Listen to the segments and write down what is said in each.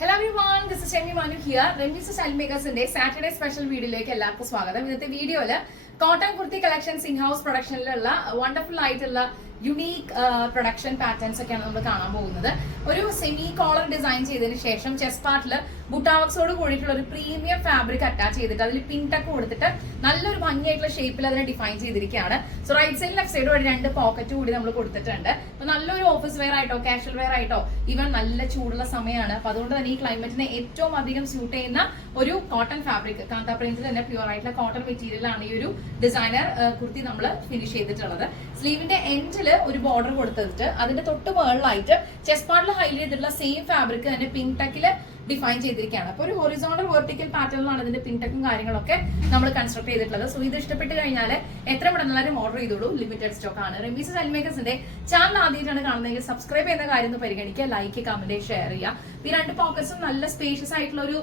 Hello everyone, this is Shemi Manu here. Remy's Style Makers ന്റെ Saturday special വീഡിയോയിലേക്ക് എല്ലാവർക്കും സ്വാഗതം. ഇന്നത്തെ വീഡിയോയില് cotton kurti collections in house പ്രൊഡക്ഷനിലുള്ള വണ്ടർഫുൾ ആയിട്ടുള്ള യുണീക് പ്രൊഡക്ഷൻ പാറ്റേൺസ് ഒക്കെയാണ് നമ്മൾ കാണാൻ പോകുന്നത്. ഒരു സെമി കോളർ ഡിസൈൻ ചെയ്തതിന് ശേഷം ചെസ്റ്റ് പാർട്ടില് ബുട്ടാവക്സോട് കൂടിയിട്ടുള്ള ഒരു പ്രീമിയം ഫാബ്രിക് അറ്റാച്ച് ചെയ്തിട്ട് അതിൽ പിൻടക്ക് കൊടുത്തിട്ട് നല്ലൊരു ഭംഗിയായിട്ടുള്ള ഷേപ്പിൽ അതിനെ ഡിഫൈൻ ചെയ്തിരിക്കുകയാണ്. So right side left side വഴി രണ്ട് പോക്കറ്റ് കൂടി നമ്മൾ കൊടുത്തിട്ടുണ്ട്. അപ്പൊ നല്ലൊരു ഓഫീസ് വെയർ ആയിട്ടോ കാഷ്വൽ വെയർ ആയിട്ടോ ഈവൻ നല്ല ചൂടുള്ള സമയമാണ്. അപ്പൊ അതുകൊണ്ട് തന്നെ ഈ ക്ലൈമറ്റിനെ ഏറ്റവും അധികം സ്യൂട്ട് ചെയ്യുന്ന ഒരു കോട്ടൺ ഫാബ്രിക് കാന്ത പ്രിന്റിൽ തന്നെ പ്യൂർ ആയിട്ടുള്ള കോട്ടൺ മെറ്റീരിയലാണ് ഈ ഒരു ഡിസൈനർ കുർത്തി നമ്മൾ ഫിനിഷ് ചെയ്തിട്ടുള്ളത്. സ്ലീവിന്റെ എൻഡിൽ ഒരു ബോർഡർ കൊടുത്തിട്ട് അതിന്റെ തൊട്ട് മുകളിലായിട്ട് ചെസ്റ്റ് പാർട്ടിൽ ഹൈലൈറ്റ് ചെയ്തിട്ടുള്ള സെയിം ഫാബ്രിക് തന്നെ പിങ്ക് ടക്കില് ഡിഫൈൻ ചെയ്തിരിക്കുകയാണ്. അപ്പൊ ഒരു ഹൊറിസോണ്ടൽ വെർട്ടിക്കൽ പാറ്റേണിലാണ് ഇതിന്റെ പിൻടക്കും കാര്യങ്ങളൊക്കെ നമ്മൾ കൺസ്ട്രക്ട് ചെയ്തിട്ടുള്ളത്. സോ ഇത് ഇഷ്ടപ്പെട്ട് കഴിഞ്ഞാൽ എത്ര പെട്ടെന്നാലും ഓർഡർ ചെയ്തോളൂ. ലിമിറ്റഡ് സ്റ്റോക്ക് ആണ്. റെമീസ് സ്റ്റൈൽ മേക്കേഴ്സിന്റെ ചാനൽ ആദ്യമായിട്ടാണ് കാണുന്നതെങ്കിൽ സബ്സ്ക്രൈബ് ചെയ്യുന്ന കാര്യം ഒന്ന് പരിഗണിക്കുക, ലൈക്ക്, കമന്റ്, ഷെയർ ചെയ്യുക. ഈ രണ്ട് പോക്കറ്റ്സും നല്ല സ്പേഷ്യസ് ആയിട്ടുള്ള ഒരു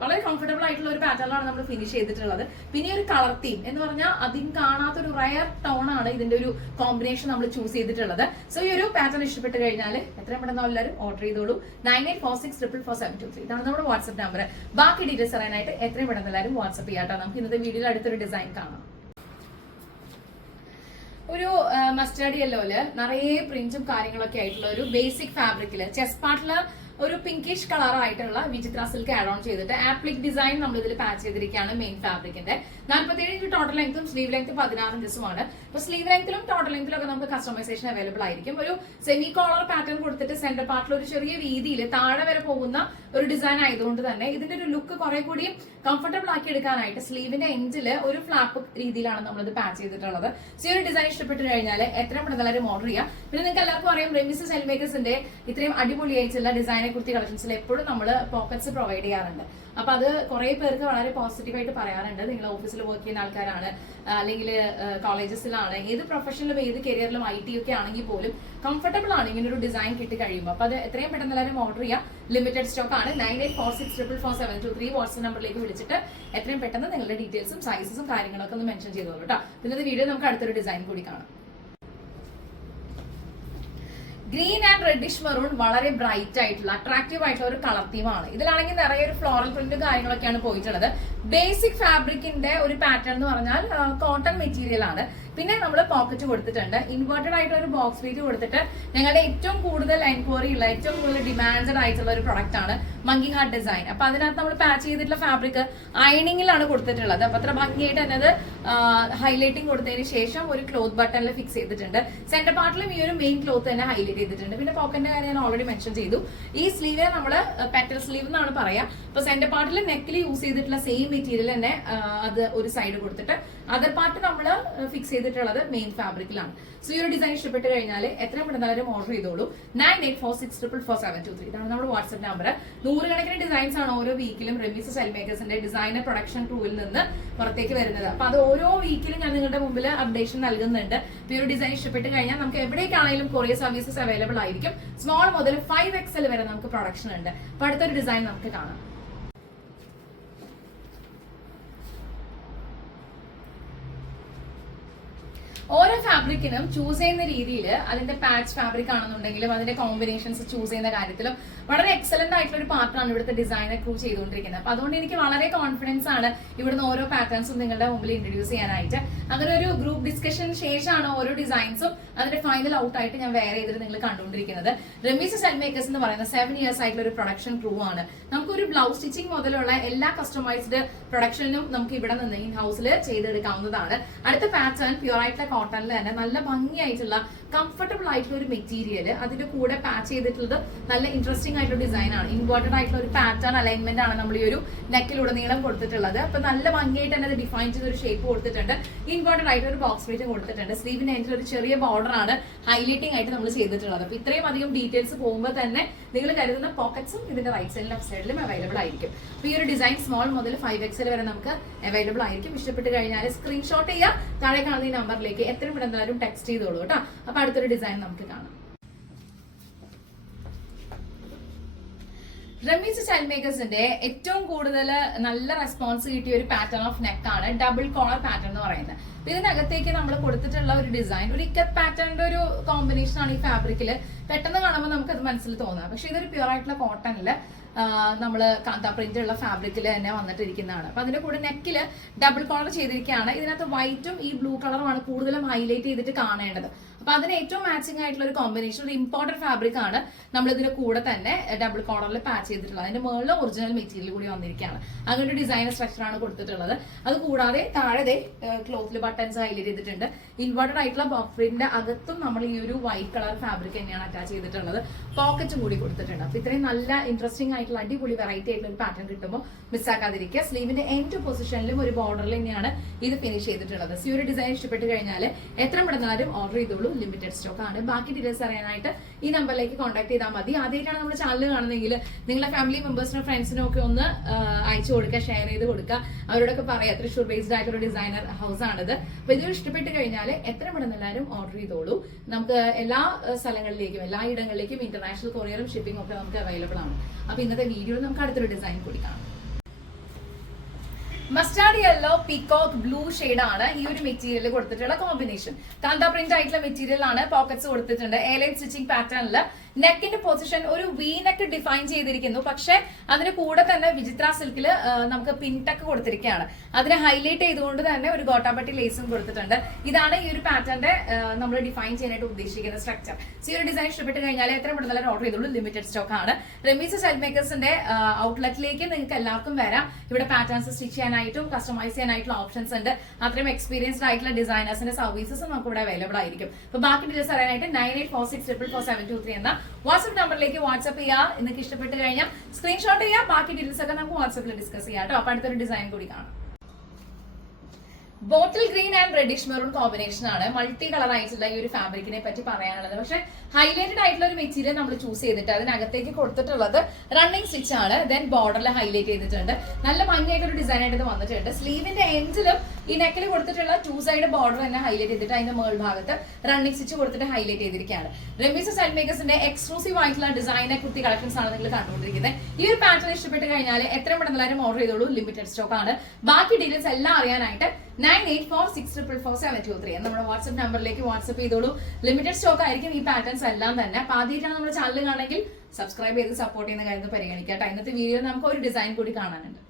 വളരെ കംഫർട്ടബിൾ ആയിട്ടുള്ള ഒരു പാറ്റേണിലാണ് നമ്മൾ ഫിനിഷ് ചെയ്തിട്ടുള്ളത്. പിന്നെ ഒരു കളർ തീം എന്ന് പറഞ്ഞാൽ അധികം കാണാത്തൊരു റയർ ടോൺ ആണ് ഇതിന്റെ ഒരു കോമ്പിനേഷൻ നമ്മൾ ചൂസ് ചെയ്തിട്ടുള്ളത്. സോ ഈ ഒരു പാറ്റേൺ ഇഷ്ടപ്പെട്ട് കഴിഞ്ഞാൽ എത്രയും പെട്ടെന്ന് എല്ലാവരും ഓർഡർ ചെയ്തോളൂ. 9846444723 ഇതാണ് നമ്മുടെ വാട്സ്ആപ്പ് നമ്പർ. ബാക്കി ഡീറ്റെയിൽസ് അറിയാനായിട്ട് എത്രയും പെട്ടെന്ന് എല്ലാവരും വാട്സ്ആപ്പ് ചെയ്യാട്ടോ. നമുക്ക് ഇന്നത്തെ വീഡിയോയിൽ അടുത്തൊരു ഡിസൈൻ കാണാം. ഒരു മസ്റ്റാർഡ് യെല്ലോയില് നിറയെ പ്രിന്റും കാര്യങ്ങളൊക്കെ ആയിട്ടുള്ള ഒരു ബേസിക് ഫാബ്രിക്കില് ചെസ്റ്റ് പാർട്ടില് ഒരു പിങ്കിഷ് കളർ ആയിട്ടുള്ള വിചിത്ര സിൽക്ക് ആഡ് ഓൺ ചെയ്തിട്ട് ആപ്ലിക് ഡിസൈൻ നമ്മൾ ഇതിൽ പാച്ച് ചെയ്തിരിക്കുകയാണ്. മെയിൻ ഫാബ്രിക്കിന്റെ 47 ഇഞ്ച് ടോട്ടൽ ലെങ്ത്തും സ്ലീവ് ലെങ്ത് 16 ഇഞ്ചുമാണ്. അപ്പൊ സ്ലീവ് ലെങ്ത്തിലും ടോട്ടൽ ലെങ്ത്തിലും ഒക്കെ നമുക്ക് കസ്റ്റമൈസേഷൻ അവൈലബിൾ ആയിരിക്കും. ഒരു സെമി കോളർ പാറ്റേൺ കൊടുത്തിട്ട് സെന്റർ പാർട്ടിൽ ഒരു ചെറിയ രീതിയിൽ താഴെ വരെ പോകുന്ന ഒരു ഡിസൈൻ ആയതുകൊണ്ട് തന്നെ ഇതിന്റെ ഒരു ലുക്ക് കുറെ കൂടി കംഫർട്ടബിൾ ആക്കി എടുക്കാനായിട്ട് സ്ലീവിന്റെ എൻഡില് ഒരു ഫ്ലാപ്പ് രീതിയിലാണ് നമ്മളിത് പാച്ച് ചെയ്തിട്ടുള്ളത്. സോ ഈ ഒരു ഡിസൈൻ ഇഷ്ടപ്പെട്ട് കഴിഞ്ഞാൽ എത്രയും പെട്ടെന്ന് എല്ലാവരും ഓർഡർ ചെയ്യാം. പിന്നെ നിങ്ങൾക്ക് എല്ലാവർക്കും അറിയാം റെമീസ് സ്റ്റൈൽ മേക്കേഴ്സിന്റെ ഇത്രയും അടിപൊളിയായിട്ടുള്ള ഡിസൈനെ കുർത്തി കളക്ഷൻസിൽ എപ്പോഴും നമ്മൾ പോക്കറ്റ്സ് പ്രൊവൈഡ് ചെയ്യാറുണ്ട്. അപ്പൊ അത് കുറെ പേർക്ക് വളരെ പോസിറ്റീവായിട്ട് പറയാറുണ്ട്. നിങ്ങൾ ഓഫീസിൽ വർക്ക് ചെയ്യുന്ന ആൾക്കാരാണ്, അല്ലെങ്കിൽ കോളേജസിലാണ്, ഏത് പ്രൊഫഷനിലും ഏത് കരിയറിലും IT ഒക്കെ ആണെങ്കിൽ പോലും കംഫർട്ടബിൾ ആണ് ഇങ്ങനെ ഒരു ഡിസൈൻ കിട്ടി കഴിയുമ്പോൾ. അപ്പൊ അത് എത്രയും പെട്ടെന്ന് എല്ലാവരും ഓർഡർ ചെയ്യാം. ലിമിറ്റഡ് സ്റ്റോക്ക് ആണ്. 9846444723 വാട്സ്ആപ്പ് നമ്പറിലേക്ക് വിളിച്ചിട്ട് എത്രയും പെട്ടെന്ന് നിങ്ങളുടെ ഡീറ്റെയിൽസും സൈസസും കാര്യങ്ങളൊക്കെ ഒന്ന് മെൻഷൻ ചെയ്തോളൂ കേട്ടോ. ഇന്നത്തെ വീഡിയോ നമുക്ക് അടുത്തൊരു ഡിസൈൻ കൂടി കാണാം. ഗ്രീൻ ആൻഡ് റെഡിഷ് മെറൂൺ വളരെ ബ്രൈറ്റ് ആയിട്ടുള്ള അട്രാക്റ്റീവ് ആയിട്ടുള്ള ഒരു കളർ തീമാണ്. ഇതിലാണെങ്കിൽ നിറയെ ഒരു ഫ്ലോറൽ പ്രിന്റും കാര്യങ്ങളൊക്കെയാണ് പോയിട്ടുള്ളത്. ബേസിക് ഫാബ്രിക്കിന്റെ ഒരു പാറ്റേൺ എന്ന് പറഞ്ഞാൽ കോട്ടൺ മെറ്റീരിയൽ ആണ്. പിന്നെ നമ്മൾ പോക്കറ്റ് കൊടുത്തിട്ടുണ്ട്. ഇൻവേർട്ടഡ് ആയിട്ടുള്ള ഒരു ബോക്സ് പീറ്റ് കൊടുത്തിട്ട് ഞങ്ങളുടെ ഏറ്റവും കൂടുതൽ എൻക്വയറി ഉള്ള ഏറ്റവും കൂടുതൽ ഡിമാൻഡഡ് ആയിട്ടുള്ള ഒരു പ്രൊഡക്റ്റ് ആണ് മങ്കി ഹാർട്ട് ഡിസൈൻ. അപ്പൊ അതിനകത്ത് നമ്മൾ പാച്ച് ചെയ്തിട്ടുള്ള ഫാബ്രിക് അയണിങ്ങിലാണ് കൊടുത്തിട്ടുള്ളത്. അപ്പൊ അത്ര ഭംഗിയായിട്ട് തന്നെ അത് ഹൈലൈറ്റിംഗ് കൊടുത്തതിന് ശേഷം ഒരു ക്ലോത്ത് ബട്ടണിൽ ഫിക്സ് ചെയ്തിട്ടുണ്ട്. സെന്റർ പാർട്ടിലും ഈ ഒരു മെയിൻ ക്ലോത്ത് തന്നെ ഹൈലൈറ്റ് ചെയ്തിട്ടുണ്ട്. പിന്നെ പോക്കറ്റിന്റെ കാര്യം ഞാൻ ഓൾറെഡി മെൻഷൻ ചെയ്തു. ഈ സ്ലീവിനെ നമ്മൾ പെറ്റൽ സ്ലീവ് എന്നാണ് പറയാ. അപ്പൊ സെന്റർ പാർട്ടിൽ നെക്കിൽ യൂസ് ചെയ്തിട്ടുള്ള സെയിം മെറ്റീരിയൽ തന്നെ അത് ഒരു സൈഡ് കൊടുത്തിട്ട് അതർ പാർട്ട് നമ്മൾ ഫിക്സ് ചെയ്തിട്ടുള്ളത് മെയിൻ ഫാബ്രിക്കിലാണ്. സോ ഈ ഒരു ഡിസൈൻ ഇഷ്ടപ്പെട്ട് കഴിഞ്ഞാൽ എത്രയും പെട്ടെന്നാലും ഓർഡർ ചെയ്തോളൂ. 9846444723 ഇതാണ് നമ്മുടെ വാട്സ്ആപ്പ് നമ്പർ. നൂറുകണക്കിന് ഡിസൈൻസ് ആണ് ഓരോ വീക്കിലും റെമീസ് സ്റ്റൈൽ മേക്കേഴ്സിന്റെ ഡിസൈനർ പ്രൊഡക്ഷൻ ക്രൂവിൽ നിന്ന് പുറത്തേക്ക് വരുന്നത്. അപ്പൊ അത് ഓരോ വീക്കിലും ഞാൻ നിങ്ങളുടെ മുമ്പിൽ അപ്ഡേഷൻ നൽകുന്നുണ്ട്. ഈ ഒരു ഡിസൈൻ ഇഷ്ടപ്പെട്ട് കഴിഞ്ഞാൽ നമുക്ക് എവിടേക്കാണെങ്കിലും കൊറിയർ സർവീസസ് അവൈലബിൾ ആയിരിക്കും. സ്മോൾ മുതൽ 5XL വരെ നമുക്ക് പ്രൊഡക്ഷൻ ഉണ്ട്. അപ്പൊ അടുത്തൊരു ഡിസൈൻ നമുക്ക് കാണാം. ഓരോ ഫാബ്രിക്കിനും ചൂസ് ചെയ്യുന്ന രീതിയിൽ അതിന്റെ പാച്ച് ഫാബ്രിക് ആണെന്നുണ്ടെങ്കിലും അതിന്റെ കോമ്പിനേഷൻസ് ചൂസ് ചെയ്യുന്ന കാര്യത്തിലും വളരെ എക്സലന്റ് ആയിട്ടുള്ള ഒരു പാർട്ടാണ് ഇവിടുത്തെ ഡിസൈനർ ക്രൂ ചെയ്തുകൊണ്ടിരിക്കുന്നത്. അപ്പൊ അതുകൊണ്ട് എനിക്ക് വളരെ കോൺഫിഡൻസ് ആണ് ഇവിടുന്ന് ഓരോ പാറ്റേൺസും നിങ്ങളുടെ മുമ്പിൽ ഇൻട്രൊഡ്യൂസ് ചെയ്യാനായിട്ട്. അങ്ങനെ ഒരു ഗ്രൂപ്പ് ഡിസ്കഷന് ശേഷമാണ് ഓരോ ഡിസൈൻസും അതിന്റെ ഫൈനൽ ഔട്ട് ആയിട്ട് ഞാൻ വേറെ ചെയ്തിട്ട് നിങ്ങൾ കണ്ടുകൊണ്ടിരിക്കുന്നത്. റെമീസ് സ്റ്റൈൽ മേക്കേഴ്സ് എന്ന് പറയുന്ന 7 years ആയിട്ടുള്ള ഒരു പ്രൊഡക്ഷൻ ക്രൂ ആണ്. നമുക്കൊരു ബ്ലൗസ് സ്റ്റിച്ചിങ് മുതലുള്ള എല്ലാ കസ്റ്റമൈസ്ഡ് പ്രൊഡക്ഷനും നമുക്ക് ഇവിടെ നിന്ന് ഇൻ ഹൗസിൽ ചെയ്തെടുക്കാവുന്നതാണ്. അടുത്ത പാറ്റേൺ പ്യൂർ ആയിട്ടുള്ള കോട്ടണിൽ തന്നെ നല്ല ഭംഗിയായിട്ടുള്ള കംഫർട്ടബിൾ ആയിട്ടുള്ള ഒരു മെറ്റീരിയൽ അതിന്റെ കൂടെ പാച്ച് ചെയ്തിട്ടുള്ളത് നല്ല ഇൻട്രസ്റ്റിംഗ് ആയിട്ടുള്ള ഡിസൈൻ ആണ്. ഇൻവേർട്ടഡ് ആയിട്ടുള്ള ഒരു പാറ്റേൺ അലൈൻമെന്റ് ആണ് നമ്മൾ ഈ ഒരു നെക്കിലൂടെ നീളം കൊടുത്തിട്ടുള്ളത്. അപ്പൊ നല്ല ഭംഗിയായിട്ട് തന്നെ അത് ഡിഫൈൻ ചെയ്ത ഒരു ഷേപ്പ് കൊടുത്തിട്ടുണ്ട്. ഇൻവേർട്ടഡ് ആയിട്ടുള്ള ഒരു ബോക്സ് പ്ലേറ്റും കൊടുത്തിട്ടുണ്ട്. സ്ലീവിന്റെ എൻഡിൽ ഒരു ചെറിയ ബോർഡർ ആണ് ഹൈലൈറ്റിംഗ് ആയിട്ട് നമ്മൾ ചെയ്തിട്ടുള്ളത്. അപ്പൊ ഇത്രയും അധികം ഡീറ്റെയിൽസ് പോകുമ്പോൾ തന്നെ നിങ്ങൾ കരുതുന്ന പോക്കറ്റ്സും ഇതിന്റെ റൈറ്റ് സൈഡിലും ലെഫ്റ്റ് സൈഡിലും അവൈലബിൾ ആയിരിക്കും. അപ്പൊ ഈ ഒരു ഡിസൈൻ സ്മോൾ മുതൽ 5XL വരെ നമുക്ക് അവൈലബിൾ ആയിരിക്കും. ഇഷ്ടപ്പെട്ട് കഴിഞ്ഞാൽ സ്ക്രീൻഷോട്ട് ചെയ്യുക. താഴെ കാണുന്ന ഈ നമ്പറിലേക്ക് എത്രയും പെട്ടെന്ന് ടെക്സ്റ്റ് ചെയ്തോളൂ കേട്ടോ. അപ്പൊ അടുത്തൊരു ഡിസൈൻ നമുക്ക് കാണാം. റെമീസ് സ്റ്റൈൽ മേക്കേഴ്സിന്റെ ഏറ്റവും കൂടുതൽ നല്ല റെസ്പോൺസ് കിട്ടിയ ഒരു പാറ്റേൺ ഓഫ് നെക്ക് ആണ് ഡബിൾ കോളർ പാറ്റേൺ എന്ന് പറയുന്നത്. ഇതിനകത്തേക്ക് നമ്മൾ കൊടുത്തിട്ടുള്ള ഒരു ഡിസൈൻ ഒരു ഇക്കറ്റ് പാറ്റേണിന്റെ ഒരു കോമ്പിനേഷൻ ആണ് ഈ ഫാബ്രിക്കിൽ. പെട്ടെന്ന് കാണുമ്പോൾ നമുക്ക് അത് മനസ്സിൽ തോന്നാം. പക്ഷെ ഇതൊരു പ്യൂർ ആയിട്ടുള്ള കോട്ടണില് നമ്മൾ കാന്ത പ്രിന്റ് ഉള്ള ഫാബ്രിക്കിൽ തന്നെ വന്നിട്ടിരിക്കുന്നതാണ്. അപ്പൊ അതിന്റെ കൂടെ നെക്കില് ഡബിൾ കോളർ ചെയ്തിരിക്കുകയാണ്. ഇതിനകത്ത് വൈറ്റും ഈ ബ്ലൂ കളറുമാണ് കൂടുതലും ഹൈലൈറ്റ് ചെയ്തിട്ട് കാണേണ്ടത്. അപ്പൊ അതിന് ഏറ്റവും മാച്ചിങ് ആയിട്ടുള്ള ഒരു കോമ്പിനേഷൻ, ഒരു ഇമ്പോർട്ടന്റ് ഫാബ്രിക് ആണ് നമ്മൾ ഇതിന്റെ കൂടെ തന്നെ ഡബിൾ കോളറിൽ പാച്ച് ചെയ്തിട്ടുള്ളത്. അതിന്റെ മുകളിൽ ഒറിജിനൽ മെറ്റീരിയൽ കൂടി വന്നിരിക്കുകയാണ്. അങ്ങനെ ഒരു ഡിസൈനർ സ്ട്രക്ചർ ആണ് കൊടുത്തിട്ടുള്ളത്. അത് കൂടാതെ താഴെ ക്ലോത്തിൽ ബട്ടൺസ് ഹൈലൈറ്റ് ചെയ്തിട്ടുണ്ട്. ഇൻവേർട്ടഡ് ആയിട്ടുള്ള ബോക്സ് പ്രിന്റിന്റെ അകത്തും നമ്മൾ ഈ ഒരു വൈറ്റ് കളർ ഫാബ്രിക് തന്നെയാണ് അറ്റാച്ച് ചെയ്തിട്ടുള്ളത്. പോക്കറ്റും കൂടി കൊടുത്തിട്ടുണ്ട്. അപ്പൊ ഇത്രയും നല്ല ഇൻട്രസ്റ്റിംഗ് ആയിട്ടുള്ള അടിപൊളി വെറൈറ്റി ആയിട്ടുള്ള ഒരു പാറ്റേൺ കിട്ടുമ്പോൾ മിസ്സാക്കാതിരിക്കുക. സ്ലീവിന്റെ എൻഡ് പൊസിഷനിലും ഒരു ബോർഡറിൽ തന്നെയാണ് ഇത് ഫിനിഷ് ചെയ്തിട്ടുള്ളത്. ഈ ഒരു ഡിസൈൻ ഇഷ്ടപ്പെട്ട് കഴിഞ്ഞാൽ എത്ര പെടുന്നാലും ഓർഡർ ചെയ്തോളൂ. ലിമിറ്റഡ് സ്റ്റോക്ക് ആണ്. ബാക്കി ഡീറ്റെയിൽസ് അറിയാനായിട്ട് ഈ നമ്പറിലേക്ക് കോൺടാക്ട് ചെയ്താൽ മതി. ആദ്യമായിട്ടാണ് നമ്മുടെ ചാനൽ കാണുന്നതെങ്കിൽ നിങ്ങളുടെ ഫാമിലി മെമ്പേഴ്സിനും ഫ്രണ്ട്സിനും ഒക്കെ ഒന്ന് അയച്ചു കൊടുക്കുക, ഷെയർ ചെയ്ത് കൊടുക്കുക. അവരോടൊക്കെ പറയാം തൃശ്ശൂർ ബേസ്ഡ് ആയിട്ടുള്ള ഡിസൈനർ ഹൗസ് ആണിത്. അപ്പൊ ഇത് ഇഷ്ടപ്പെട്ട് കഴിഞ്ഞാൽ എത്ര പെട്ടെന്ന് എല്ലാവരും ഓർഡർ ചെയ്തോളൂ. നമുക്ക് എല്ലാ സ്ഥലങ്ങളിലേക്കും എല്ലാ ഇടങ്ങളിലേക്കും ഇന്റർനാഷണൽ കൊറിയറും ഷിപ്പിംഗും ഒക്കെ നമുക്ക് അവൈലബിൾ ആണ്. അപ്പൊ ഇന്നത്തെ വീഡിയോയിൽ നമുക്ക് അടുത്തൊരു ഡിസൈൻ കൂടി കാണാം. Mustard yellow peacock blue shade ആണ് ഈ ഒരു മെറ്റീരിയൽ കൊടുത്തിട്ടുള്ള കോമ്പിനേഷൻ. കാന്ത പ്രിന്റ് ആയിട്ടുള്ള മെറ്റീരിയൽ ആണ്. പോക്കറ്റ്സ് കൊടുത്തിട്ടുണ്ട്. എയർലൈൻ സ്റ്റിച്ചിങ് പാറ്റേണില് നെക്കിന്റെ പൊസിഷൻ ഒരു വി നെക്ക് ഡിഫൈൻ ചെയ്തിരിക്കുന്നു. പക്ഷെ അതിന് കൂടെ തന്നെ വിചിത്ര സിൽക്കില് നമുക്ക് പിൻടക്ക് കൊടുത്തിരിക്കുകയാണ്. അതിനെ ഹൈലൈറ്റ് ചെയ്തുകൊണ്ട് തന്നെ ഒരു ഗോട്ടാപട്ടി ലേസും കൊടുത്തിട്ടുണ്ട്. ഇതാണ് ഈ ഒരു പാറ്റേണിന്റെ നമ്മൾ ഡിഫൈൻ ചെയ്യാനായിട്ട് ഉദ്ദേശിക്കുന്ന സ്ട്രക്ചർ. ഈ ഒരു ഡിസൈൻ ഇഷ്ടപ്പെട്ട് കഴിഞ്ഞാൽ എത്ര പെട്ടെന്ന് ഓർഡർ ചെയ്തോളൂ. ലിമിറ്റഡ് സ്റ്റോക്ക് ആണ്. റെമീസ് സ്റ്റൈൽ മേക്കേഴ്സിന്റെ ഔട്ട്ലെറ്റിലേക്ക് നിങ്ങൾക്ക് എല്ലാവർക്കും വരാം. ഇവിടെ പാറ്റേൺസ് സ്റ്റിച്ച് ചെയ്യാനായിട്ടും കസ്റ്റമൈസ് ചെയ്യാനായിട്ടുള്ള ഓപ്ഷൻസ് ഉണ്ട്. അത്രയും എക്സ്പീരിയൻസ്ഡ് ആയിട്ടുള്ള ഡിസൈനേഴ്സിന്റെ സർവീസസും നമുക്ക് ഇവിടെ അവൈലബിൾ ആയിരിക്കും. അപ്പൊ ബാക്കി ഡീറ്റെയിൽസ് അറിയാനായിട്ട് 9846444723 എന്ന വാട്സ്ആപ്പ് നമ്പറിലേക്ക് വാട്സ്ആപ്പ് ചെയ്യുക. നിങ്ങൾക്ക് ഇഷ്ടപ്പെട്ട് കഴിഞ്ഞാൽ സ്ക്രീൻഷോട്ട് ചെയ്യുക. ബാക്കി ഡീറ്റെയിൽസ് ഒക്കെ നമുക്ക് വാട്സ്ആപ്പിൽ ഡിസ്കസ് ചെയ്യാം കേട്ടോ. അപ്പൊ അടുത്തൊരു ഡിസൈൻ കൂടി കാണാം. Bottle green and reddish maroon combination ആണ്. മൾട്ടി കളർ ആയിട്ടുള്ള ഈ ഒരു ഫാബ്രിക്കിനെ പറ്റി പറയാനുള്ളത്. പക്ഷെ ഹൈലൈറ്റഡ് ആയിട്ടുള്ള ഒരു മെറ്റീരിയൽ നമ്മൾ ചൂസ് ചെയ്തിട്ട് അതിനകത്തേക്ക് കൊടുത്തിട്ടുള്ളത് റണ്ണിങ് സ്റ്റിച്ച് ആണ്. ദെൻ ബോർഡറിൽ ഹൈലൈറ്റ് ചെയ്തിട്ടുണ്ട്. നല്ല ഭംഗിയായിട്ടൊരു ഡിസൈൻ ആയിട്ട് വന്നിട്ടുണ്ട്. സ്ലീവിന്റെ എൻഡിലും ഈ നെക്കിൽ കൊടുത്തിട്ടുള്ള 2 സൈഡ് ബോർഡർ തന്നെ ഹൈലൈറ്റ് ചെയ്തിട്ട് അതിന്റെ മേൾ ഭാഗത്ത് റണ്ണിങ് സ്റ്റിച്ച് കൊടുത്തിട്ട് ഹൈലൈറ്റ് ചെയ്തിരിക്കുകയാണ്. റെമീസ് സ്റ്റൈൽ മേക്കേഴ്സിന്റെ എക്സ്ക്ലൂസീവ് ആയിട്ടുള്ള ഡിസൈനർ കുർത്തി കളക്ഷൻസ് ആണ് നിങ്ങൾ കണ്ടുകൊണ്ടിരിക്കുന്നത്. ഈ ഒരു പാറ്റേൺ ഇഷ്ടപ്പെട്ട് കഴിഞ്ഞാൽ എത്ര പെട്ടെന്ന് ഓർഡർ ചെയ്തോളൂ. ലിമിറ്റഡ് സ്റ്റോക്ക് ആണ്. ബാക്കി ഡീറ്റെയിൽസ് എല്ലാം അറിയാനായിട്ട് 9846444723 നമ്മുടെ വാട്സ്ആപ്പ് നമ്പറിലേക്ക് വാട്സ്ആപ്പ് ചെയ്തോളൂ. ലിമിറ്റഡ് സ്റ്റോക്ക് ആയിരിക്കും ഈ പാറ്റേൺസ് എല്ലാം തന്നെ. അപ്പൊ ആദ്യമായിട്ടാണ് നമ്മുടെ ചാനൽ കാണണമെങ്കിൽ സബ്സ്ക്രൈബ് ചെയ്ത് സപ്പോർട്ട് ചെയ്യുന്ന കാര്യം പരിഗണിക്കാം. ഇന്നത്തെ വീഡിയോയിൽ നമുക്ക് ഒരു ഡിസൈൻ കൂടി കാണാനുണ്ട്.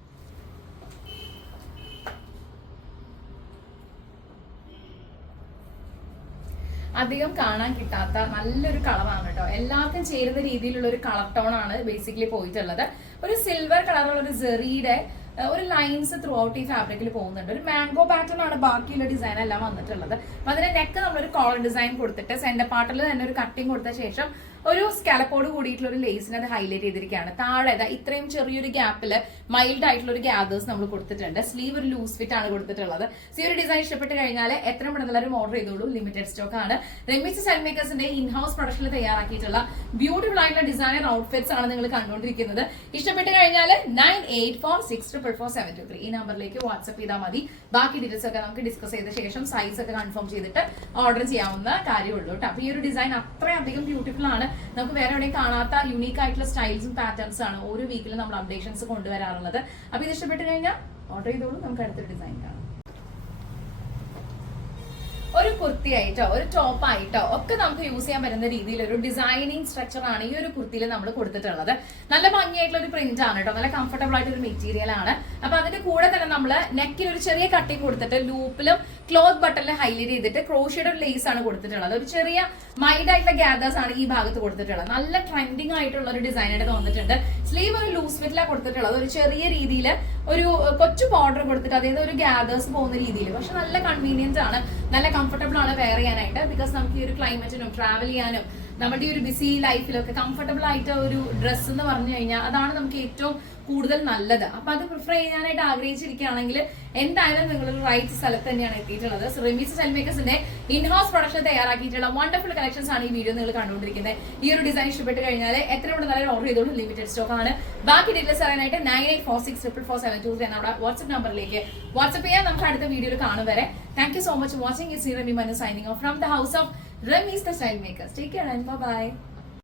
അധികം കാണാൻ കിട്ടാത്ത നല്ലൊരു കളറാണ് കേട്ടോ. എല്ലാവർക്കും ചേരുന്ന രീതിയിലുള്ള ഒരു കളർ ടോൺ ആണ് ബേസിക്കലി പോയിട്ടുള്ളത്. ഒരു സിൽവർ കളറുള്ള ഒരു സെറിയുടെ ഒരു ലൈൻസ് ത്രൂ ഔട്ട് ഈ ഫാബ്രിക്കിൽ പോകുന്നുണ്ട്. ഒരു മാംഗോ പാറ്റേൺ ആണ് ബാക്കിയുള്ള ഡിസൈൻ എല്ലാം വന്നിട്ടുള്ളത്. അപ്പൊ അതിന്റെ നെക്ക് നമ്മളൊരു കോളർ ഡിസൈൻ കൊടുത്തിട്ട് സെന്റർ പാർട്ടിൽ തന്നെ ഒരു കട്ടിങ് കൊടുത്ത ശേഷം ഒരു സ്കാലപ്പോട് കൂടിയിട്ടുള്ള ഒരു ലേസിനെ അത് ഹൈലൈറ്റ് ചെയ്തിരിക്കുകയാണ്. താഴെ ഇത്രയും ചെറിയൊരു ഗ്യാപ്പിൽ മൈൽഡ് ആയിട്ടുള്ള ഒരു ഗ്യാദേഴ്സ് നമ്മൾ കൊടുത്തിട്ടുണ്ട്. സ്ലീവ് ഒരു ലൂസ് ഫിറ്റ് ആണ് കൊടുത്തിട്ടുള്ളത്. ഈ ഒരു ഡിസൈൻ ഇഷ്ടപ്പെട്ട് കഴിഞ്ഞാൽ എത്ര പെട്ടെന്ന് ഓർഡർ ചെയ്തോളൂ. ലിമിറ്റഡ് സ്റ്റോക്ക് ആണ്. റെമീസ് സ്റ്റൈൽ മേക്കേഴ്സിന്റെ ഇൻഹൗസ് പ്രൊഡക്ഷനിൽ തയ്യാറാക്കിയിട്ടുള്ള ബ്യൂട്ടിഫുൾ ആയിട്ടുള്ള ഡിസൈനർ ഔട്ട്ഫിറ്റ്സ് ആണ് നിങ്ങൾ കണ്ടുകൊണ്ടിരിക്കുന്നത്. ഇഷ്ടപ്പെട്ട് കഴിഞ്ഞാൽ 9846444723 ഈ നമ്പറിലേക്ക് വാട്സ്ആപ്പ് ചെയ്താൽ മതി. ബാക്കി ഡീറ്റെയിൽസ് ഒക്കെ നമുക്ക് ഡിസ്കസ് ചെയ്ത ശേഷം സൈസ് ഒക്കെ കൺഫേം ചെയ്തിട്ട് ഓർഡർ ചെയ്യാവുന്ന കാര്യമുള്ളൂ കേട്ടോ. അപ്പൊ ഈ ഒരു ഡിസൈൻ അത്രയധികം ബ്യൂട്ടിഫുൾ ആണ്. നമുക്ക് വേറെ എവിടെയും കാണാത്ത യുണീക്ക് ആയിട്ടുള്ള സ്റ്റൈൽസും പാറ്റേൺസും ആണ് ഓരോ വീക്കിലും നമ്മൾ അപ്ഡേഷൻസ് കൊണ്ടുവരാറുള്ളത്. അപ്പൊ ഇത് ഇഷ്ടപ്പെട്ട് കഴിഞ്ഞാൽ ഓർഡർ ചെയ്തോളൂ. നമുക്ക് അടുത്തൊരു ഡിസൈൻ കാണാം. ഒരു കുർത്തി ആയിട്ടോ ഒരു ടോപ്പ് ആയിട്ടോ ഒക്കെ നമുക്ക് യൂസ് ചെയ്യാൻ പറ്റുന്ന രീതിയിൽ ഒരു ഡിസൈനിങ് സ്ട്രക്ചർ ആണ് ഈ ഒരു കുർത്തിയിൽ നമ്മൾ കൊടുത്തിട്ടുള്ളത്. നല്ല ഭംഗിയായിട്ടുള്ള ഒരു പ്രിന്റ് ആണ് കേട്ടോ. നല്ല കംഫർട്ടബിൾ ആയിട്ട് ഒരു മെറ്റീരിയൽ ആണ്. അപ്പൊ അതിന്റെ കൂടെ തന്നെ നമ്മൾ നെക്കിൽ ഒരു ചെറിയ കട്ടിങ് കൊടുത്തിട്ട് ലൂപ്പിലും ക്ലോത്ത് ബട്ടണിൽ ഹൈലൈറ്റ് ചെയ്തിട്ട് ക്രോഷ്യയുടെ ഒരു ലേസ് ആണ് കൊടുത്തിട്ടുള്ളത്. ഒരു ചെറിയ മൈൽഡ് ആയിട്ടുള്ള ഗ്യാദേഴ്സ് ആണ് ഈ ഭാഗത്ത് കൊടുത്തിട്ടുള്ളത്. നല്ല ട്രെൻഡിങ് ആയിട്ടുള്ള ഒരു ഡിസൈൻ ആയിട്ട് വന്നിട്ടുണ്ട്. സ്ലീവ് ഒരു ലൂസ് ഫിറ്റിലാണ് കൊടുത്തിട്ടുള്ളത്. ഒരു ചെറിയ രീതിയിൽ ഒരു കൊച്ചു ബോർഡർ കൊടുത്തിട്ട് അതായത് ഒരു ഗ്യാദേഴ്സ് പോകുന്ന രീതിയിൽ. പക്ഷെ നല്ല കൺവീനിയന്റ് ആണ്. നല്ല കംഫർട്ടബിൾ ആണ് വെയർ ചെയ്യാനായിട്ട്. ബിക്കോസ് നമുക്ക് ഈ ഒരു ക്ലൈമറ്റിനും ട്രാവൽ ചെയ്യാനും നമ്മുടെ ഈ ഒരു ബിസി ലൈഫിലൊക്കെ കംഫർട്ടബിൾ ആയിട്ട് ഒരു ഡ്രസ്സ് എന്ന് പറഞ്ഞു കഴിഞ്ഞാൽ അതാണ് നമുക്ക് ഏറ്റവും കൂടുതൽ നല്ലത്. അപ്പൊ അത് പ്രിഫർ ചെയ്യാനായിട്ട് ആഗ്രഹിച്ചിരിക്കുകയാണെങ്കിൽ എന്തായാലും നിങ്ങളൊരു റൈറ്റ് സ്ഥലത്ത് തന്നെയാണ് എത്തിയിട്ടുള്ളത്. റെമീസ് സ്റ്റൈൽ മേക്കേഴ്സിന്റെ ഇൻഹൗസ് പ്രൊഡക്ഷൻ തയ്യാറാക്കിയിട്ടുള്ള വണ്ടർഫുൾ കളക്ഷൻസ് ആണ് ഈ വീഡിയോ നിങ്ങൾ കണ്ടുകൊണ്ടിരിക്കുന്നത്. ഈ ഒരു ഡിസൈൻ ഇഷ്ടപ്പെട്ട് കഴിഞ്ഞാൽ എത്ര പെട്ടെന്ന് ഓർഡർ ചെയ്തോളൂ. ലിമിറ്റഡ് സ്റ്റോക്ക് ആണ്. ബാക്കി ഡീറ്റെയിൽസ് അറിയാനായിട്ട് 9846444723 നമ്മുടെ വാട്സ്ആപ്പ് നമ്പറിലേക്ക് വാട്സ്ആപ്പ് ചെയ്യാൻ. നമുക്ക് അടുത്ത വീഡിയോയിൽ കാണും വരെ. Thank you so much watching. It's Rami Manu signing off from the house of Remi's the Style Makers. Take care and bye-bye.